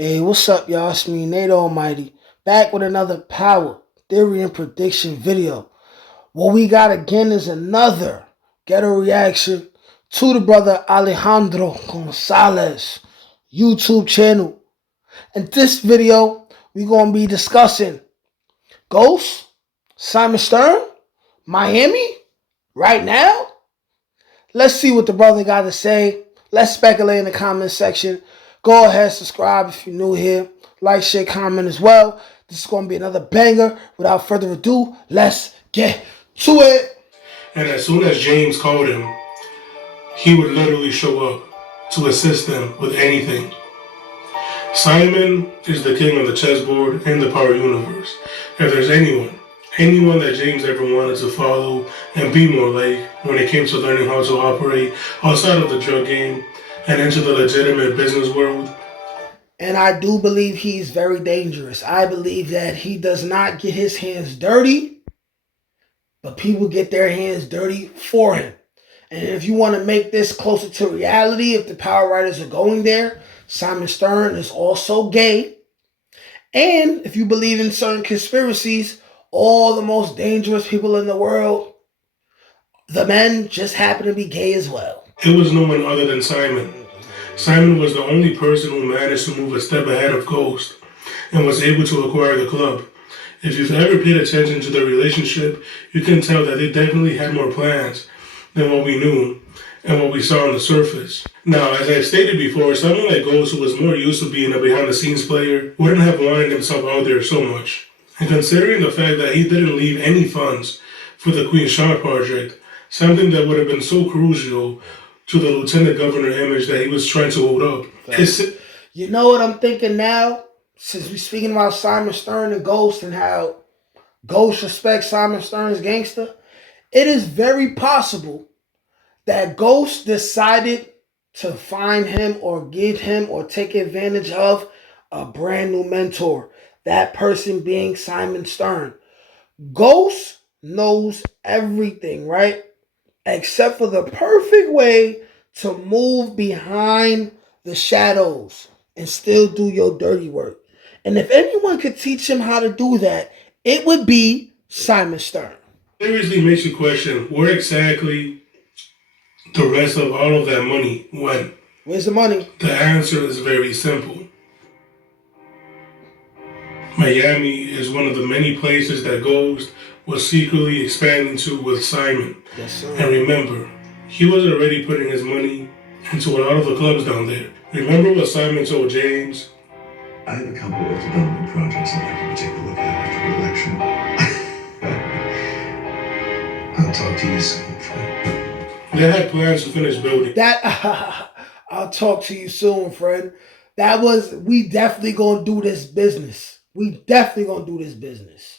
Hey, what's up, y'all? It's me, Nate Almighty, back with another power, theory, and prediction video. What we got again is another ghetto reaction to the brother Alejandro Gonzalez YouTube channel. In this video, we're going to be discussing Ghost, Simon Stern, Miami, right now. Let's see what the brother got to say. Let's speculate in the comment section. Go ahead, subscribe if you're new here. Like, share, comment as well. This is going to be another banger. Without further ado, let's get to it. And as soon as James called him, he would literally show up to assist them with anything. Simon is the king of the chessboard in the power universe. If there's anyone that James ever wanted to follow and be more like when it came to learning how to operate outside of the drug game and into the legitimate business world. And I do believe he's very dangerous. I believe that he does not get his hands dirty, but people get their hands dirty for him. And if you want to make this closer to reality, if the power writers are going there, Simon Stern is also gay. And if you believe in certain conspiracies, all the most dangerous people in the world, the men just happen to be gay as well. It was no one other than Simon. Simon was the only person who managed to move a step ahead of Ghost and was able to acquire the club. If you've ever paid attention to their relationship, you can tell that they definitely had more plans than what we knew and what we saw on the surface. Now, as I stated before, someone like Ghost, who was more used to being a behind-the-scenes player, wouldn't have wanted himself out there so much. And considering the fact that he didn't leave any funds for the Queen Shah project, something that would have been so crucial to the lieutenant governor image that he was trying to hold up. You know what I'm thinking now? Since we're speaking about Simon Stern and Ghost and how Ghost respects Simon Stern's gangster, it is very possible that Ghost decided to find him or give him or take advantage of a brand new mentor. That person being Simon Stern. Ghost knows everything, right? Except for the perfect way to move behind the shadows and still do your dirty work. And if anyone could teach him how to do that, it would be Simon Stern. Seriously makes you question where exactly the rest of all of that money went. Where's the money? The answer is very simple. Miami is one of the many places that Ghost was secretly expanding to with Simon. Yes, sir. And remember, he was already putting his money into a lot of the clubs down there. Remember what Simon told James? I have a couple of development projects I'd like you to take a look at after the election. I'll talk to you soon, friend. They had plans to finish building. I'll talk to you soon, friend. We definitely gonna do this business. We definitely gonna do this business.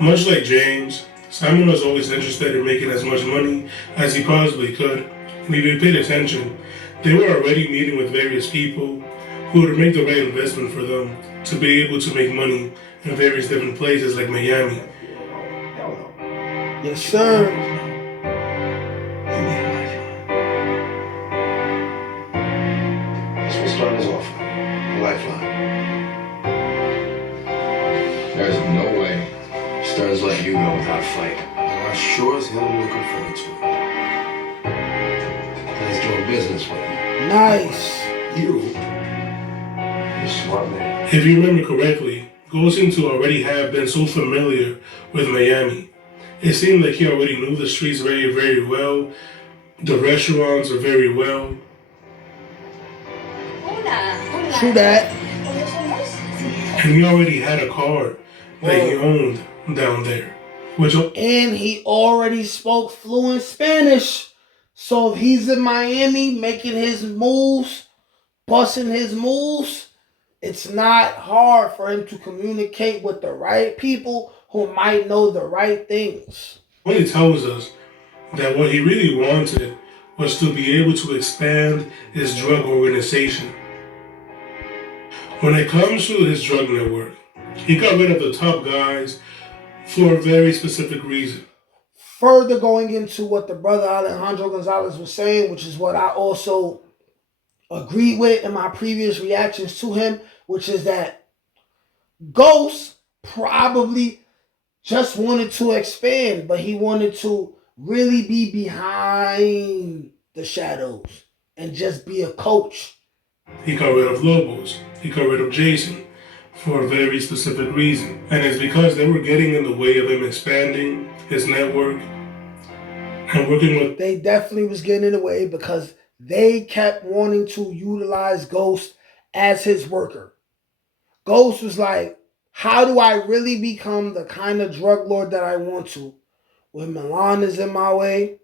Much like James, Simon was always interested in making as much money as he possibly could. And if you paid attention, they were already meeting with various people who would make the right investment for them to be able to make money in various different places like Miami. Yes, sir. That's what Stern is offering. A lifeline. There's no way Stern's letting you go without a fight. And I sure as hell am looking forward to it. He's doing business with you. Nice. You're a smart man. If you remember correctly, Ghost seemed to already have been so familiar with Miami. It seemed like he already knew the streets very, very well. The restaurants are very well. True that. And he already had a car that he owned down there. And he already spoke fluent Spanish. So if he's in Miami making his moves, busting his moves, it's not hard for him to communicate with the right people who might know the right things. He tells us that what he really wanted was to be able to expand his drug organization. When it comes to his drug network, he got rid of the top guys for a very specific reason. Further going into what the brother Alejandro Gonzalez was saying, which is what I also agreed with in my previous reactions to him, which is that Ghost probably just wanted to expand, but he wanted to really be behind the shadows and just be a coach. He got rid of Lobos. He got rid of Jason for a very specific reason. And it's because they were getting in the way of him expanding his network and working with. They definitely was getting in the way because they kept wanting to utilize Ghost as his worker. Ghost was like, how do I really become the kind of drug lord that I want to? When Milan is in my way,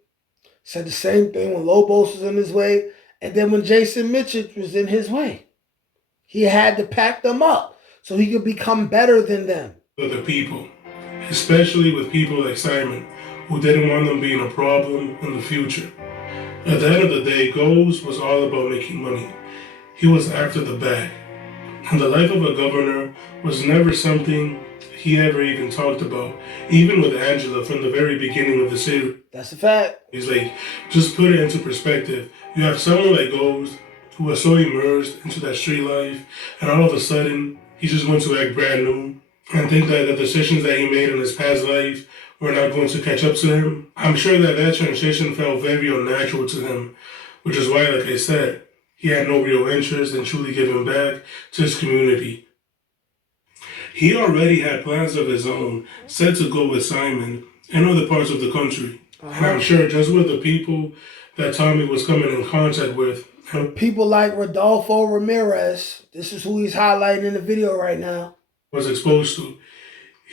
said the same thing when Lobos was in his way, and then when Jason Mitchell was in his way. He had to pack them up so he could become better than them. Other people, especially with people like Simon, who didn't want them being a problem in the future. At the end of the day, Ghost was all about making money. He was after the bag. And the life of a governor was never something he ever even talked about, even with Angela from the very beginning of the series. That's a fact. He's like, just put it into perspective. You have someone like Ghost who was so immersed into that street life, and all of a sudden, he just wants to act brand new and think that the decisions that he made in his past life were not going to catch up to him. I'm sure that transition felt very unnatural to him, which is why, like I said, he had no real interest in truly giving back to his community. He already had plans of his own set to go with Simon in other parts of the country. And I'm sure just with the people that Tommy was coming in contact with. People like Rodolfo Ramirez, this is who he's highlighting in the video right now, was exposed to.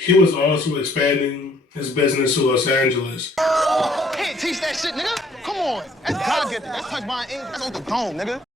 He was also expanding his business to Los Angeles. Can't teach that shit, nigga. Come on. That's gotta get that. That's touch my ink. That's on the dome, nigga.